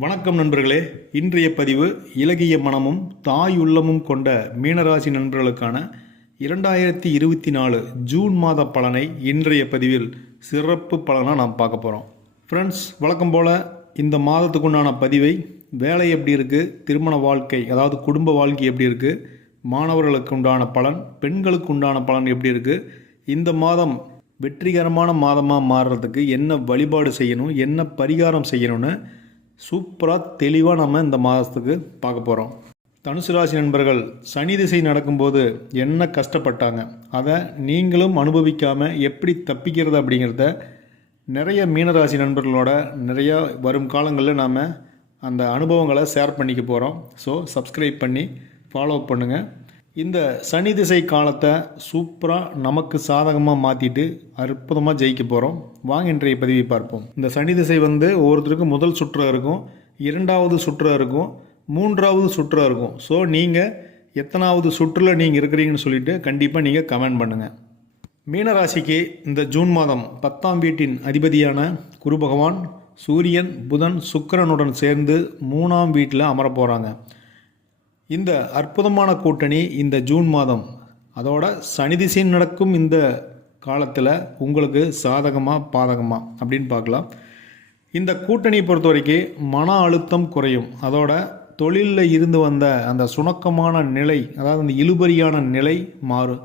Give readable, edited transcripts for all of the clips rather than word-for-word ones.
வணக்கம் நண்பர்களே. இன்றைய பதிவு இலகிய மனமும் தாய் உள்ளமும் கொண்ட மீனராசி நண்பர்களுக்கான 2024 ஜூன் மாத பலனை இன்றைய பதிவில் சிறப்பு பலனாக நாம் பார்க்க போகிறோம். ஃப்ரெண்ட்ஸ், வழக்கம் போல் இந்த மாதத்துக்குண்டான பதிவை வேலை எப்படி இருக்குது, திருமண வாழ்க்கை அதாவது குடும்ப வாழ்க்கை எப்படி இருக்குது, மாணவர்களுக்கு உண்டான பலன், பெண்களுக்கு உண்டான பலன் எப்படி இருக்குது, இந்த மாதம் வெற்றிகரமான மாதமாக மாறுறதுக்கு என்ன வழிபாடு செய்யணும், என்ன பரிகாரம் செய்யணும்னு சூப்பராக தெளிவாக நம்ம இந்த மாதத்துக்கு பார்க்க போகிறோம். தனுசு ராசி நண்பர்கள் சனி திசை நடக்கும்போது என்ன கஷ்டப்பட்டாங்க, அதை நீங்களும் அனுபவிக்காமல் எப்படி தப்பிக்கிறது அப்படிங்கிறத நிறைய மீனராசி நண்பர்களோட நிறையா வரும் காலங்களில் நாம் அந்த அனுபவங்களை ஷேர் பண்ணிக்க போகிறோம். ஸோ சப்ஸ்கிரைப் பண்ணி ஃபாலோ பண்ணுங்கள். இந்த சனி திசை காலத்தை சூப்பராக நமக்கு சாதகமாக மாற்றிட்டு அற்புதமாக ஜெயிக்க போகிறோம். வாங்க இன்றைய பதிவை பார்ப்போம். இந்த சனி திசை ஒவ்வொருத்தருக்கும் முதல் சுற்றாக இருக்கும், இரண்டாவது சுற்றாக இருக்கும், மூன்றாவது சுற்றாக இருக்கும். ஸோ நீங்கள் எத்தனாவது சுற்றில் நீங்கள் இருக்கிறீங்கன்னு சொல்லிட்டு கண்டிப்பாக நீங்கள் கமெண்ட் பண்ணுங்கள். மீனராசிக்கு இந்த ஜூன் மாதம் 10ஆம் வீட்டின் அதிபதியான குரு பகவான் சூரியன் புதன் சுக்கிரனுடன் சேர்ந்து 3ஆம் வீட்டில் அமர போகிறாங்க. இந்த அற்புதமான கூட்டணி இந்த ஜூன் மாதம், அதோட சனி திசை நடக்கும் இந்த காலத்தில் உங்களுக்கு சாதகமாக பாதகமா அப்படின்னு பார்க்கலாம். இந்த கூட்டணியை பொறுத்த வரைக்கும் மன அழுத்தம் குறையும். அதோட தொழிலில் இருந்து வந்த அந்த சுணக்கமான நிலை, அதாவது அந்த இழுபறியான நிலை மாறும்.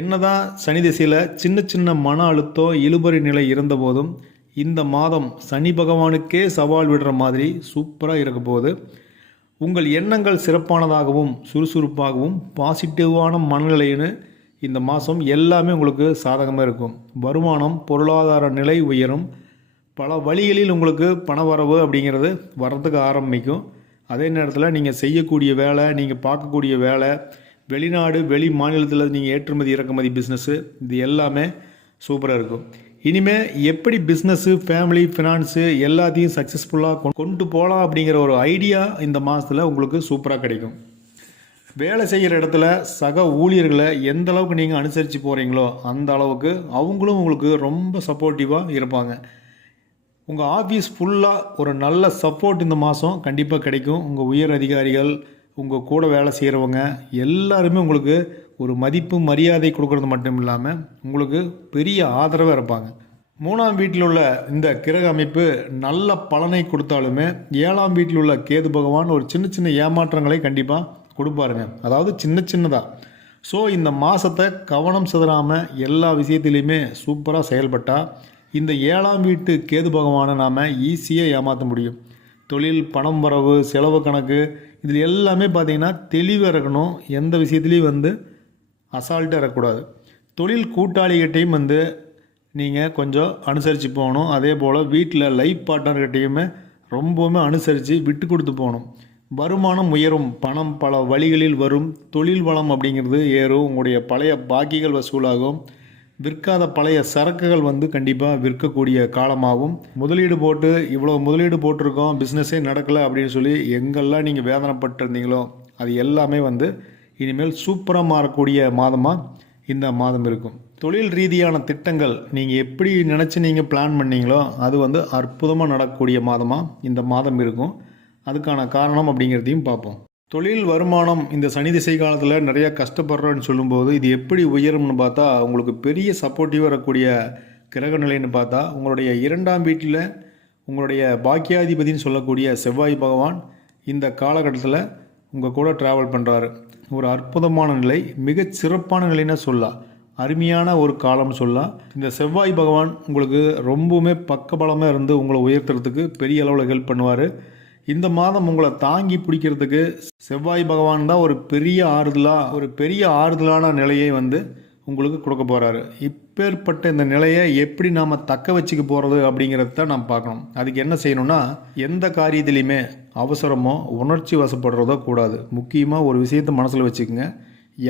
என்னதான் சனி திசையில் சின்ன சின்ன மன அழுத்தம் இழுபறி நிலை இருந்தபோதும் இந்த மாதம் சனி பகவானுக்கே சவால் விடுற மாதிரி சூப்பராக இருக்க போகுது. உங்கள் எண்ணங்கள் சிறப்பானதாகவும் சுறுசுறுப்பாகவும் பாசிட்டிவான மனநிலைன்னு இந்த மாதம் எல்லாமே உங்களுக்கு சாதகமாக இருக்கும். வருமானம் பொருளாதார நிலை உயரும். பல வழிகளில் உங்களுக்கு பணவரவு அப்படிங்கிறது வர்றதுக்கு ஆரம்பிக்கும். அதே நேரத்தில் நீங்கள் செய்யக்கூடிய வேலை, நீங்கள் பார்க்கக்கூடிய வேலை, வெளிநாடு வெளி மாநிலத்தில் நீங்கள் ஏற்றுமதி இறக்குமதி பிஸ்னஸ்ஸு, இது எல்லாமே சூப்பராக இருக்கும். இனிமேல் எப்படி பிஸ்னஸ்ஸு, ஃபேமிலி, ஃபினான்ஸு எல்லாத்தையும் சக்ஸஸ்ஃபுல்லாக கொண்டு போகலாம் அப்படிங்கிற ஒரு ஐடியா இந்த மாதத்தில் உங்களுக்கு சூப்பராக கிடைக்கும். வேலை செய்கிற இடத்துல சக ஊழியர்களை எந்த அளவுக்கு நீங்கள் அனுசரித்து போகிறீங்களோ அந்த அளவுக்கு அவங்களும் உங்களுக்கு ரொம்ப சப்போர்ட்டிவாக இருப்பாங்க. உங்கள் ஆஃபீஸ் ஃபுல்லாக ஒரு நல்ல சப்போர்ட் இந்த மாதம் கண்டிப்பாக கிடைக்கும். உங்கள் உயர் அதிகாரிகள், உங்கள் கூட வேலை செய்கிறவங்க எல்லாருமே உங்களுக்கு ஒரு மதிப்பு மரியாதை கொடுக்கறது மட்டும் இல்லாமல் உங்களுக்கு பெரிய ஆதரவாக இருப்பாங்க. 3ஆம் வீட்டில் உள்ள இந்த கிரக அமைப்பு நல்ல பலனை கொடுத்தாலுமே 7ஆம் வீட்டில் உள்ள கேது பகவான் ஒரு சின்ன சின்ன ஏமாற்றங்களை கண்டிப்பாக கொடுப்பாருங்க. அதாவது சின்ன சின்னதாக. ஸோ இந்த மாதத்தை கவனம் சிதறாமல் எல்லா விஷயத்துலையுமே சூப்பராக செயல்பட்டால் இந்த 7ஆம் வீட்டு கேது பகவானை நாம் ஈஸியாக ஏமாற்ற முடியும். தொழில், பணம் வரவு, செலவு கணக்கு, இதில் எல்லாமே பார்த்திங்கன்னா தெளிவாக இருக்கணும். எந்த விஷயத்துலேயும் அசால்ட்டாக இருக்கக்கூடாது. தொழில் கூட்டாளிகிட்டையும் நீங்கள் கொஞ்சம் அனுசரித்து போகணும். அதே போல் வீட்டில் லைஃப் பார்ட்னர்கிட்டையுமே ரொம்பவுமே அனுசரித்து விட்டு கொடுத்து போகணும். வருமானம் உயரும், பணம் பல வழிகளில் வரும், தொழில் வளம் அப்படிங்கிறது ஏறும், உங்களுடைய பழைய பாக்கிகள் வசூலாகும், விற்காத பழைய சரக்குகள் கண்டிப்பாக விற்கக்கூடிய காலமாகும். முதலீடு போட்டு இவ்வளோ முதலீடு போட்டிருக்கோம், பிஸ்னஸே நடக்கலை அப்படின்னு சொல்லி எங்கெல்லாம் நீங்கள் வேதனைப்பட்டிருந்தீங்களோ அது எல்லாமே இனிமேல் சூப்பராக மாறக்கூடிய மாதமாக இந்த மாதம் இருக்கும். தொழில் ரீதியான திட்டங்கள் நீங்கள் எப்படி நினச்சி நீங்கள் பிளான் பண்ணீங்களோ அது அற்புதமாக நடக்கக்கூடிய மாதமாக இந்த மாதம் இருக்கும். அதுக்கான காரணம் அப்படிங்கிறதையும் பார்ப்போம். தொழில் வருமானம் இந்த சனி திசை காலத்தில் நிறையா கஷ்டப்படுறோன்னு சொல்லும்போது இது எப்படி உயரும்னு பார்த்தா, உங்களுக்கு பெரிய சப்போர்ட்டிவாக வரக்கூடிய கிரக நிலைன்னு பார்த்தா உங்களுடைய 2ஆம் வீட்டில் உங்களுடைய பாக்கியாதிபதினு சொல்லக்கூடிய செவ்வாய் பகவான் இந்த காலகட்டத்தில் உங்கள் கூட ட்ராவல் பண்ணுறாரு. ஒரு அற்புதமான நிலை, மிகச் சிறப்பான நிலைன்னு சொல்லலாம். அருமையான ஒரு காலம்னு சொல்லலாம். இந்த செவ்வாய் பகவான் உங்களுக்கு ரொம்பவுமே பக்கபலமாக இருந்து உங்களை உயர்த்துறதுக்கு பெரிய அளவில் ஹெல்ப் பண்ணுவார். இந்த மாதம் உங்களை தாங்கி பிடிக்கிறதுக்கு செவ்வாய் பகவான் தான் ஒரு பெரிய ஆறுதலான நிலையை உங்களுக்கு கொடுக்க போகிறாரு. இப்பேற்பட்ட இந்த நிலையை எப்படி நாம் தக்க வச்சுக்க போகிறது அப்படிங்கிறத நாம் பார்க்கணும். அதுக்கு என்ன செய்யணும்னா, எந்த காரியத்திலையுமே அவசரமோ உணர்ச்சி வசப்படுறதோ கூடாது. முக்கியமாக ஒரு விஷயத்தை மனசில் வச்சுக்கோங்க,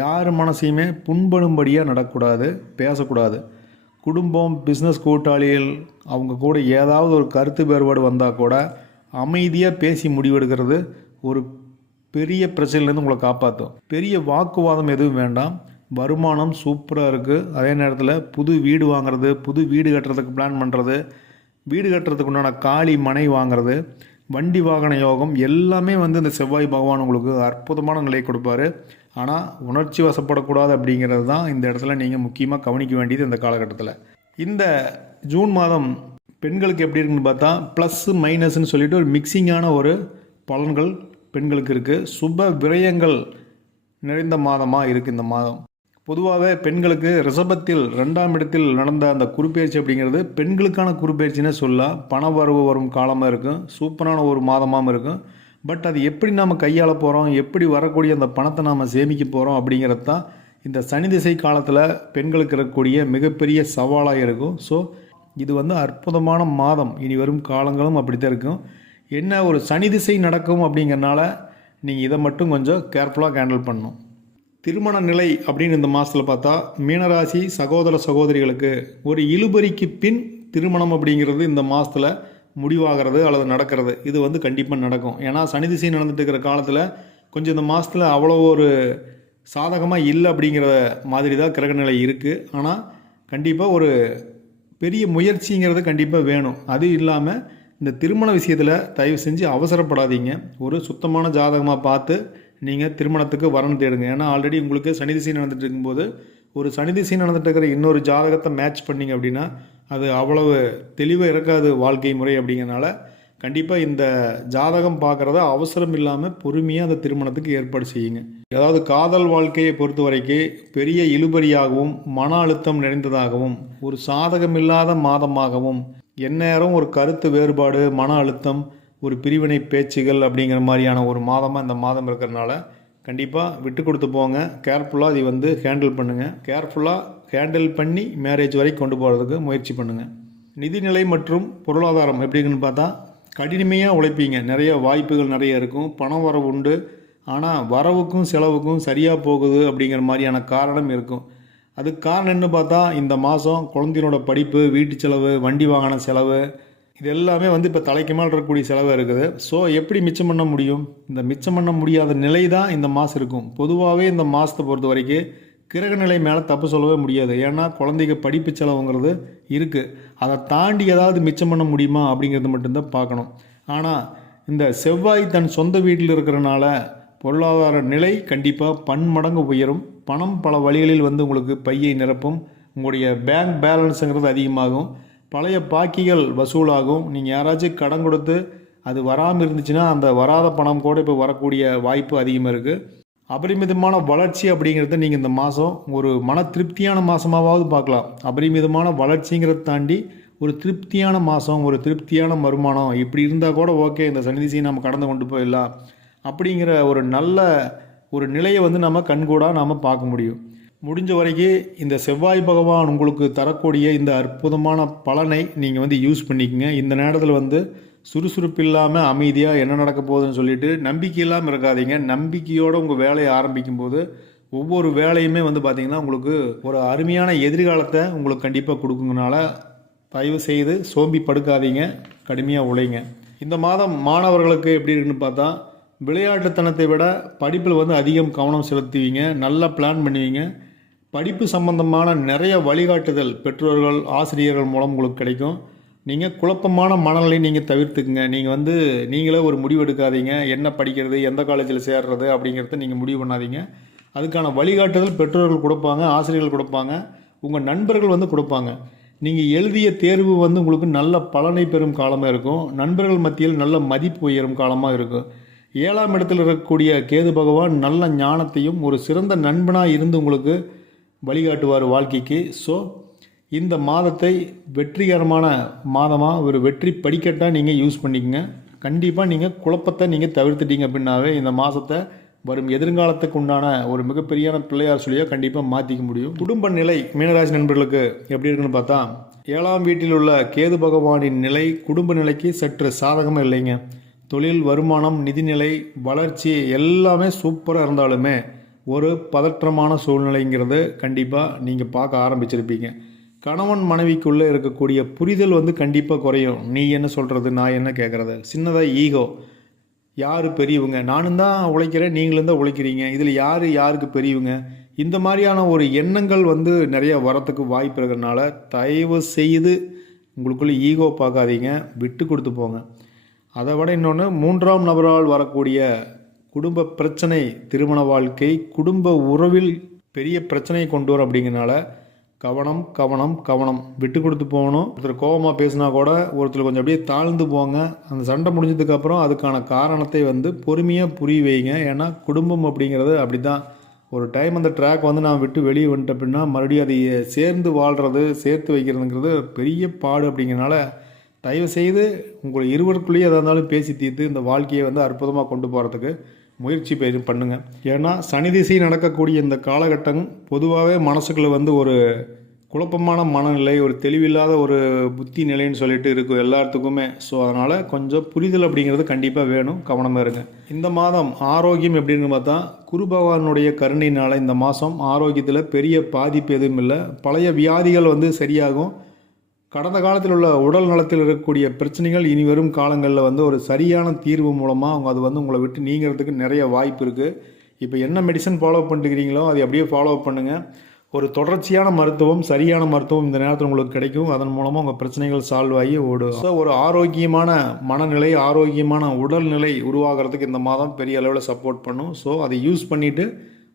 யார் மனசையுமே புண்படும்படியாக நடக்கக்கூடாது, பேசக்கூடாது. குடும்பம், பிஸ்னஸ் கூட்டாளிகள் அவங்க கூட ஏதாவது ஒரு கருத்து வேறுபாடு வந்தால் கூட அமைதியாக பேசி முடிவெடுக்கிறது ஒரு பெரிய பிரச்சனையிலேருந்து உங்களை காப்பாற்றும். பெரிய வாக்குவாதம் எதுவும் வேண்டாம். வருமானம் சூப்பராக இருக்குது. அதே நேரத்தில் புது வீடு வாங்குறது, புது வீடு கட்டுறதுக்கு பிளான் பண்ணுறது, வீடு கட்டுறதுக்கு உண்டான காலி மனை வாங்குறது, வண்டி வாகன யோகம் எல்லாமே வந்து இந்த செவ்வாய் பகவான் உங்களுக்கு அற்புதமான நிலை கொடுப்பாரு. ஆனால் உணர்ச்சி வசப்படக்கூடாது அப்படிங்கிறது தான் இந்த இடத்துல நீங்கள் முக்கியமாக கவனிக்க வேண்டியது இந்த காலகட்டத்தில். இந்த ஜூன் மாதம் பெண்களுக்கு எப்படி இருக்குன்னு பார்த்தா ப்ளஸ்ஸு மைனஸ்ன்னு சொல்லிட்டு ஒரு மிக்சிங்கான ஒரு பலன்கள் பெண்களுக்கு இருக்குது. சுப விரயங்கள் நிறைந்த மாதமாக இருக்குது இந்த மாதம். பொதுவாகவே பெண்களுக்கு ரிஷபத்தில் 2ஆம் இடத்தில் நடந்த அந்த குருப்பெயர்ச்சி அப்படிங்கிறது பெண்களுக்கான குருப்பெயர்ச்சின்னு சொல்லலாம். பண வரவு வரும் காலமாக இருக்கும், சூப்பரான ஒரு மாதமாகவும் இருக்கும். பட் அது எப்படி நாம் கையாள போகிறோம், எப்படி வரக்கூடிய அந்த பணத்தை நாம் சேமிக்க போகிறோம் அப்படிங்கிறது தான் இந்த சனி திசை காலத்தில் பெண்களுக்கு இருக்கக்கூடிய மிகப்பெரிய சவாலாக இருக்கும். ஸோ இது வந்து அற்புதமான மாதம். இனி வரும் காலங்களும் அப்படித்தான் இருக்கும். என்ன ஒரு சனி திசை நடக்கும் அப்படிங்கிறனால நீங்கள் இதை மட்டும் கொஞ்சம் கேர்ஃபுல்லாக ஹேண்டில் பண்ணணும். திருமண நிலை அப்படின்னு இந்த மாதத்தில் பார்த்தா மீனராசி சகோதர சகோதரிகளுக்கு ஒரு இழுபறிக்கு பின் திருமணம் அப்படிங்கிறது இந்த மாதத்தில் முடிவாகிறது அல்லது நடக்கிறது. இது வந்து கண்டிப்பாக நடக்கும். ஏன்னா சனி திசை நடந்துட்டு இருக்கிற காலத்தில் கொஞ்சம் இந்த மாதத்தில் அவ்வளோ ஒரு சாதகமாக இல்லை அப்படிங்கிற மாதிரி தான் கிரகநிலை இருக்குது. ஆனால் கண்டிப்பாக ஒரு பெரிய முயற்சிங்கிறது கண்டிப்பாக வேணும். அது இல்லாமல் இந்த திருமண விஷயத்தில் தயவு செஞ்சு அவசரப்படாதீங்க. ஒரு சுத்தமான ஜாதகமாக பார்த்து நீங்கள் திருமணத்துக்கு வரணும் தேடுங்க. ஏன்னா ஆல்ரெடி உங்களுக்கு சனி திசை நடந்துட்டு இருக்கும்போது ஒரு சனி திசை நடந்துட்டு இருக்கிற இன்னொரு ஜாதகத்தை மேட்ச் பண்ணிங்க அப்படின்னா அது அவ்வளவு தெளிவாக இருக்காது வாழ்க்கை முறை. அப்படிங்கிறனால கண்டிப்பாக இந்த ஜாதகம் பார்க்குறத அவசரம் இல்லாமல் பொறுமையாக அந்த திருமணத்துக்கு ஏற்பாடு செய்யுங்க. அதாவது காதல் வாழ்க்கையை பொறுத்த வரைக்கும் பெரிய இழுபறியாகவும் மன அழுத்தம் நிறைந்ததாகவும் ஒரு சாதகமில்லாத மாதமாகவும் எந்நேரம் ஒரு கருத்து வேறுபாடு, மன அழுத்தம், ஒரு பிரிவினை பேச்சுகள் அப்படிங்கிற மாதிரியான ஒரு மாதமாக இந்த மாதம் இருக்கிறதுனால கண்டிப்பாக விட்டு கொடுத்து போங்க. கேர்ஃபுல்லாக இதை வந்து ஹேண்டில் பண்ணுங்கள். கேர்ஃபுல்லாக ஹேண்டில் பண்ணி மேரேஜ் வரை கொண்டு போகிறதுக்கு முயற்சி பண்ணுங்கள். நிதிநிலை மற்றும் பொருளாதாரம் எப்படின்னு பார்த்தா கடினமையாக உழைப்பீங்க. நிறைய வாய்ப்புகள் நிறைய இருக்கும். பணம் வரவு உண்டு. ஆனால் வரவுக்கும் செலவுக்கும் சரியாக போகுது அப்படிங்கிற மாதிரியான காரணம் இருக்கும். அதுக்கு காரணம் என்ன பார்த்தா இந்த மாதம் குழந்தையோட படிப்பு, வீட்டு செலவு, வண்டி வாகன செலவு, இது எல்லாமே வந்து இப்போ தலைக்கு மேல் இருக்கக்கூடிய செலவு இருக்குது. ஸோ எப்படி மிச்சம் பண்ண முடியும்? இந்த மிச்சம் பண்ண முடியாத நிலை தான் இந்த மாதம் இருக்கும். பொதுவாகவே இந்த மாதத்தை பொறுத்த வரைக்கும் கிரக நிலை மேலே தப்பு சொல்லவே முடியாது. ஏன்னா குழந்தைக்கு படிப்பு செலவுங்கிறது இருக்குது. அதை தாண்டி ஏதாவது மிச்சம் பண்ண முடியுமா அப்படிங்கிறது மட்டும்தான் பார்க்கணும். ஆனால் இந்த செவ்வாய் தன் சொந்த வீட்டில் இருக்கிறனால பொருளாதார நிலை கண்டிப்பாக பன்மடங்கு உயரும். பணம் பல வழிகளில் வந்து உங்களுக்கு பையை நிரப்பும். உங்களுடைய பேங்க் பேலன்ஸுங்கிறது அதிகமாகும். பழைய பாக்கிகள் வசூலாகும். நீங்கள் யாராச்சும் கடன் கொடுத்து அது வராமல் இருந்துச்சுன்னா அந்த வராத பணம் கூட இப்போ வரக்கூடிய வாய்ப்பு அதிகமாக இருக்குது. அபரிமிதமான வளர்ச்சி அப்படிங்கிறத நீங்கள் இந்த மாதம் ஒரு மன திருப்தியான மாதமாவது பார்க்கலாம். அபரிமிதமான வளர்ச்சிங்கிறத தாண்டி ஒரு திருப்தியான மாதம், ஒரு திருப்தியான வருமானம் இப்படி இருந்தால் கூட ஓகே, இந்த சனி திசையை நம்ம கடந்து கொண்டு போயிடலாம் அப்படிங்கிற ஒரு நல்ல ஒரு நிலையை வந்து நம்ம கண்கூடாக நாம் பார்க்க முடியும். முடிஞ்ச வரைக்கும் இந்த செவ்வாய் பகவான் உங்களுக்கு தரக்கூடிய இந்த அற்புதமான பலனை நீங்கள் வந்து யூஸ் பண்ணிக்கங்க. இந்த நேரத்தில் வந்து சுறுசுறுப்பு இல்லாமல் அமைதியாக என்ன நடக்க போகுதுன்னு சொல்லிட்டு நம்பிக்கை இல்லாமல் இருக்காதீங்க. நம்பிக்கையோடு உங்கள் வேலையை ஆரம்பிக்கும் போது ஒவ்வொரு வேலையுமே வந்து பார்த்திங்கன்னா உங்களுக்கு ஒரு அருமையான எதிர்காலத்தை உங்களுக்கு கண்டிப்பாக கொடுக்குங்கனால தயவு செய்து சோம்பி படுக்காதீங்க, கடுமையாக உழைங்க. இந்த மாதம் மாணவர்களுக்கு எப்படி இருக்குன்னு பார்த்தா விளையாட்டுத்தனத்தை விட படிப்பில் வந்து அதிகம் கவனம் செலுத்துவீங்க. நல்லா பிளான் பண்ணுவீங்க. படிப்பு சம்பந்தமான நிறைய வழிகாட்டுதல் பெற்றோர்கள், ஆசிரியர்கள் மூலம் உங்களுக்கு கிடைக்கும். நீங்கள் குழப்பமான மனநிலை நீங்கள் தவிர்த்துக்குங்க. நீங்கள் வந்து நீங்களே ஒரு முடிவு எடுக்காதீங்க. என்ன படிக்கிறது, எந்த காலேஜில் சேர்றது அப்படிங்கிறத நீங்கள் முடிவு பண்ணாதீங்க. அதுக்கான வழிகாட்டுதல் பெற்றோர்கள் கொடுப்பாங்க, ஆசிரியர்கள் கொடுப்பாங்க, உங்கள் நண்பர்கள் வந்து கொடுப்பாங்க. நீங்கள் எழுதிய தேர்வு வந்து உங்களுக்கு நல்ல பலனை பெறும் காலமாக இருக்கும். நண்பர்கள் மத்தியில் நல்ல மதிப்பு உயரும் காலமாக இருக்கும். 7ஆம் இடத்தில் இருக்கக்கூடிய கேது பகவான் நல்ல ஞானத்தையும் ஒரு சிறந்த நண்பனாக இருந்து உங்களுக்கு வழிகாட்டுவார் வாழ்க்கைக்கு. ஸோ இந்த மாதத்தை வெற்றிகரமான மாதமாக ஒரு வெற்றி படிக்கட்டாக நீங்கள் யூஸ் பண்ணிக்கங்க. கண்டிப்பாக நீங்கள் குழப்பத்தை நீங்கள் தவிர்த்துட்டீங்க அப்படின்னாவே இந்த மாதத்தை வரும் எதிர்காலத்துக்கு உண்டான ஒரு மிகப்பெரியான பிள்ளையார் சொல்லியாக கண்டிப்பாக மாற்றிக்க முடியும். குடும்ப நிலை மீனராசி நண்பர்களுக்கு எப்படி இருக்குன்னு பார்த்தா 7ஆம் வீட்டில் உள்ள கேது பகவானின் நிலை குடும்ப நிலைக்கு சற்று சாதகமாக இல்லைங்க. தொழில், வருமானம், நிதிநிலை, வளர்ச்சி எல்லாமே சூப்பராக இருந்தாலுமே ஒரு பதற்றமான சூழ்நிலைங்கிறது கண்டிப்பாக நீங்கள் பார்க்க ஆரம்பிச்சிருப்பீங்க. கணவன் மனைவிக்குள்ளே இருக்கக்கூடிய புரிதல் வந்து கண்டிப்பாக குறையும். நீ என்ன சொல்கிறது, நான் என்ன கேட்குறது, சின்னதாக ஈகோ, யார் பெரியவங்க, நானும் தான் உழைக்கிறேன், நீங்களும் தான் உழைக்கிறீங்க, இதில் யாருக்கு பெரியவங்க, இந்த மாதிரியான ஒரு எண்ணங்கள் வந்து நிறைய வரத்துக்கு வாய்ப்பு இருக்கிறதுனால தயவு செய்து உங்களுக்குள்ளே ஈகோ பார்க்காதீங்க, விட்டு கொடுத்து போங்க. அதை விட இன்னொன்று 3ஆம் நபரால் வரக்கூடிய குடும்ப பிரச்சனை, திருமண வாழ்க்கை, குடும்ப உறவில் பெரிய பிரச்சனையை கொண்டு வரும். அப்படிங்கிறனால கவனம் கவனம் கவனம், விட்டு கொடுத்து போகணும். ஒருத்தர் கோபமாக பேசினா கூட ஒருத்தர் கொஞ்சம் அப்படியே தாழ்ந்து போங்க. அந்த சண்டை முடிஞ்சதுக்கப்புறம் அதுக்கான காரணத்தை பொறுமையாக புரிய வைங்க. ஏன்னா குடும்பம் அப்படிங்கிறது அப்படி தான். ஒரு டைம் அந்த ட்ராக் நான் விட்டு வெளியே வந்துட்ட அப்படின்னா மறுபடியும் அதை சேர்ந்து வாழ்கிறது, சேர்த்து வைக்கிறதுங்கிறது பெரிய பாடு. அப்படிங்கிறனால தயவுசெய்து உங்கள் இருவருக்குள்ளேயே எதாக இருந்தாலும் பேசி தீர்த்து இந்த வாழ்க்கையை அற்புதமாக கொண்டு போகிறதுக்கு முயற்சி பண்ணுங்கள். ஏன்னா சனி திசை நடக்கக்கூடிய இந்த காலகட்டம் பொதுவாகவே மனசுக்குள்ளே ஒரு குழப்பமான மனநிலை, ஒரு தெளிவில்லாத ஒரு புத்தி நிலைன்னு சொல்லிட்டு இருக்கும் எல்லாத்துக்குமே. ஸோ அதனால் கொஞ்சம் புரிதல் அப்படிங்கிறது கண்டிப்பாக வேணும், கவனமாக இருங்க. இந்த மாதம் ஆரோக்கியம் எப்படின்னு பார்த்தா, குரு பகவானுடைய கருணையினால் இந்த மாதம் ஆரோக்கியத்தில் பெரிய பாதிப்பு எதுவும் இல்லை. பழைய வியாதிகள் சரியாகும். கடந்த காலத்தில் உள்ள உடல் நலத்தில் இருக்கக்கூடிய பிரச்சனைகள் இனி வரும் காலங்களில் ஒரு சரியான தீர்வு மூலமாக அவங்க அது உங்களை விட்டு நீங்கிறதுக்கு நிறைய வாய்ப்பு இருக்குது. இப்போ என்ன மெடிசன் ஃபாலோ பண்ணிக்கிறீங்களோ அதை அப்படியே ஃபாலோ பண்ணுங்கள். ஒரு தொடர்ச்சியான மருத்துவம், சரியான மருத்துவம் இந்த நேரத்தில் உங்களுக்கு கிடைக்கும். அதன் மூலமாக உங்கள் பிரச்சனைகள் சால்வ் ஆகி ஓடும். ஸோ ஒரு ஆரோக்கியமான மனநிலை, ஆரோக்கியமான உடல்நிலை உருவாகிறதுக்கு இந்த மாதம் பெரிய அளவில் சப்போர்ட் பண்ணும். ஸோ அதை யூஸ் பண்ணிவிட்டு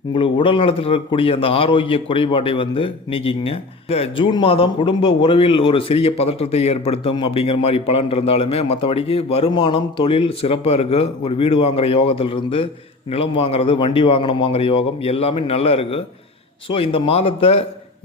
உங்களுக்கு உடல் நலத்தில் இருக்கக்கூடிய அந்த ஆரோக்கிய குறைபாட்டை நீக்கிங்க. இந்த ஜூன் மாதம் குடும்ப உறவில் ஒரு சிறிய பதற்றத்தை ஏற்படுத்தும் அப்படிங்கிற மாதிரி பலன் இருந்தாலுமே, மற்றபடிக்கு வருமானம், தொழில் சிறப்பாக இருக்குது. ஒரு வீடு வாங்குகிற யோகத்திலிருந்து நிலம் வாங்குறது, வண்டி வாங்குகிற யோகம் எல்லாமே நல்லா இருக்குது. ஸோ இந்த மாதத்தை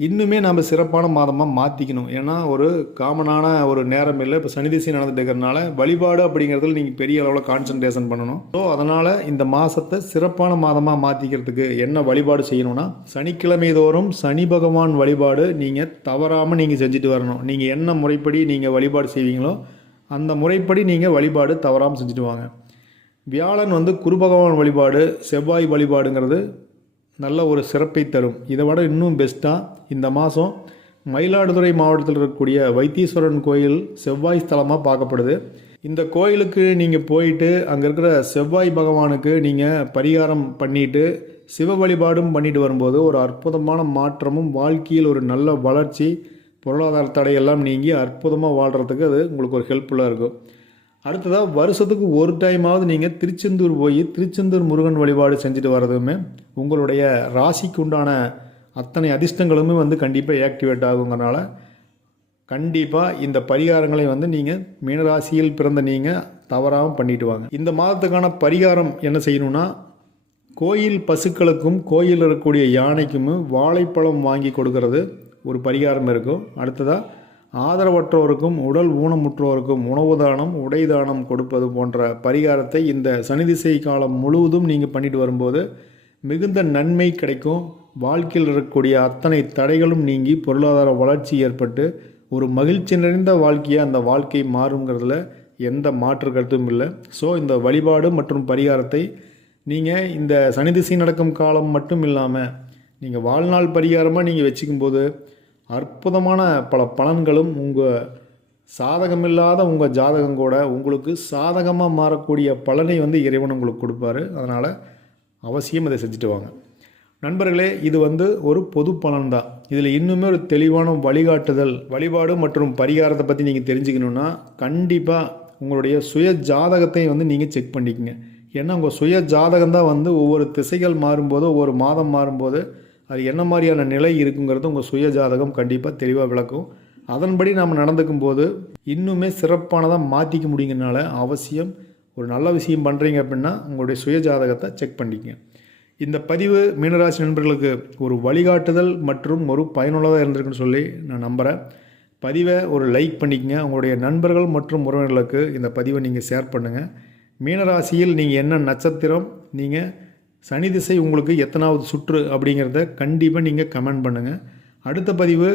இன்னுமே நம்ம சிறப்பான மாதமாக மாற்றிக்கணும். ஏன்னா ஒரு காமனான ஒரு நேரம் இல்லை. இப்போ சனி திசை நடந்துட்டு இருக்கிறதுனால வழிபாடு அப்படிங்கிறதுல நீங்கள் பெரிய அளவில் கான்சன்ட்ரேஷன் பண்ணணும். ஸோ அதனால் இந்த மாதத்தை சிறப்பான மாதமாக மாற்றிக்கிறதுக்கு என்ன வழிபாடு செய்யணும்னா, சனிக்கிழமை தோறும் சனி பகவான் வழிபாடு நீங்கள் தவறாமல் நீங்கள் செஞ்சுட்டு வரணும். நீங்கள் என்ன முறைப்படி நீங்கள் வழிபாடு செய்வீங்களோ அந்த முறைப்படி நீங்கள் வழிபாடு தவறாமல் செஞ்சுட்டு வாங்க. வியாழன் குரு பகவான் வழிபாடு, செவ்வாய் வழிபாடுங்கிறது நல்ல ஒரு சிறப்பை தரும். இதை விட இன்னும் பெஸ்ட்டாக இந்த மாதம் மயிலாடுதுறை மாவட்டத்தில் இருக்கக்கூடிய வைத்தீஸ்வரன் கோயில் செவ்வாய் ஸ்தலமாக பார்க்கப்படுது. இந்த கோயிலுக்கு நீங்கள் போயிட்டு அங்கே இருக்கிற செவ்வாய் பகவானுக்கு நீங்கள் பரிகாரம் பண்ணிவிட்டு சிவ வழிபாடும் பண்ணிட்டு வரும்போது ஒரு அற்புதமான மாற்றமும், வாழ்க்கையில் ஒரு நல்ல வளர்ச்சி, பொருளாதார தடையெல்லாம் நீங்கி அற்புதமாக வாழ்கிறதுக்கு அது உங்களுக்கு ஒரு ஹெல்ப்ஃபுல்லாக இருக்கும். அடுத்ததாக வருஷத்துக்கு ஒரு டைமாவது நீங்கள் திருச்செந்தூர் போய் திருச்செந்தூர் முருகன் வழிபாடு செஞ்சுட்டு வர்றதுமே உங்களுடைய ராசிக்கு உண்டான அத்தனை அதிர்ஷ்டங்களுமே கண்டிப்பாக ஆக்டிவேட் ஆகுங்கிறனால கண்டிப்பாக இந்த பரிகாரங்களை நீங்கள் மீனராசியில் பிறந்த நீங்கள் தவறாமல் பண்ணிட்டு வாங்க. இந்த மாதத்துக்கான பரிகாரம் என்ன செய்யணும்னா, கோயில் பசுக்களுக்கும் கோயில் இருக்கக்கூடிய யானைக்கும் வாழைப்பழம் வாங்கி கொடுக்கறது ஒரு பரிகாரம் இருக்கும். அடுத்ததாக ஆதரவற்றோருக்கும் உடல் ஊனமுற்றோருக்கும் உணவு தானம், உடை தானம் கொடுப்பது போன்ற பரிகாரத்தை இந்த சனி திசை காலம் முழுவதும் நீங்கள் பண்ணிட்டு வரும்போது மிகுந்த நன்மை கிடைக்கும். வாழ்க்கையில் இருக்கக்கூடிய அத்தனை தடைகளும் நீங்கி பொருளாதார வளர்ச்சி ஏற்பட்டு ஒரு மகிழ்ச்சி நிறைந்த வாழ்க்கையாக அந்த வாழ்க்கை மாறுங்கிறதுல எந்த மாற்று கருத்தும் இல்லை. ஸோ இந்த வழிபாடு மற்றும் பரிகாரத்தை நீங்கள் இந்த சனி திசை நடக்கும் காலம் மட்டும் இல்லாமல் நீங்கள் வாழ்நாள் பரிகாரமாக நீங்கள் வச்சுக்கும்போது அற்புதமான பல பலன்களும் உங்கள் சாதகமில்லாத உங்கள் ஜாதகம் கூட உங்களுக்கு சாதகமாக மாறக்கூடிய பலனை இறைவன் உங்களுக்கு கொடுப்பாரு. அதனால் அவசியம் இதை செஞ்சுட்டு வாங்க. நண்பர்களே, இது ஒரு பொது பலன் தான். இதில் இன்னுமே ஒரு தெளிவான வழிகாட்டுதல், வழிபாடு மற்றும் பரிகாரத்தை பற்றி நீங்கள் தெரிஞ்சுக்கணுன்னா கண்டிப்பாக உங்களுடைய சுய ஜாதகத்தை நீங்கள் செக் பண்ணிக்கங்க. ஏன்னா உங்கள் சுய ஜாதகம் தான் ஒவ்வொரு திசைகள் மாறும்போது, ஒவ்வொரு மாதம் மாறும்போது அது என்ன மாதிரியான நிலை இருக்குங்கிறது உங்கள் சுய ஜாதகம் கண்டிப்பாக தெளிவாக விளக்கும். அதன்படி நாம் நடந்துக்கும் போது இன்னுமே சிறப்பானதாக மாற்றிக்க முடியுங்கனால அவசியம் ஒரு நல்ல விஷயம் பண்ணுறீங்க அப்படின்னா உங்களுடைய சுய ஜாதகத்தை செக் பண்ணிக்கங்க. இந்த பதிவு மீனராசி நண்பர்களுக்கு ஒரு வழிகாட்டுதல் மற்றும் ஒரு பயனுள்ளதாக இருந்திருக்குன்னு சொல்லி நான் நம்புகிறேன். பதிவை ஒரு லைக் பண்ணிக்கங்க. உங்களுடைய நண்பர்கள் மற்றும் உறவினர்களுக்கு இந்த பதிவை நீங்கள் ஷேர் பண்ணுங்கள். மீனராசியில் நீங்கள் என்ன நட்சத்திரம், நீங்கள் சனி திசை உங்களுக்கு எத்தனாவது சுற்று அப்படிங்கிறத கண்டிப்பாக நீங்கள் கமெண்ட் பண்ணுங்கள். அடுத்த பதிவு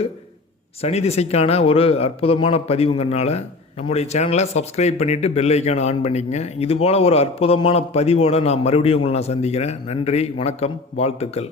சனி திசைக்கான ஒரு அற்புதமான பதிவுங்கிறனால நம்முடைய சேனலை சப்ஸ்கிரைப் பண்ணிவிட்டு பெல் ஐக்கானை ஆன் பண்ணிக்கங்க. இதுபோல் ஒரு அற்புதமான பதிவோடு நான் மறுபடியும் உங்களை சந்திக்கிறேன். நன்றி, வணக்கம், வாழ்த்துக்கள்.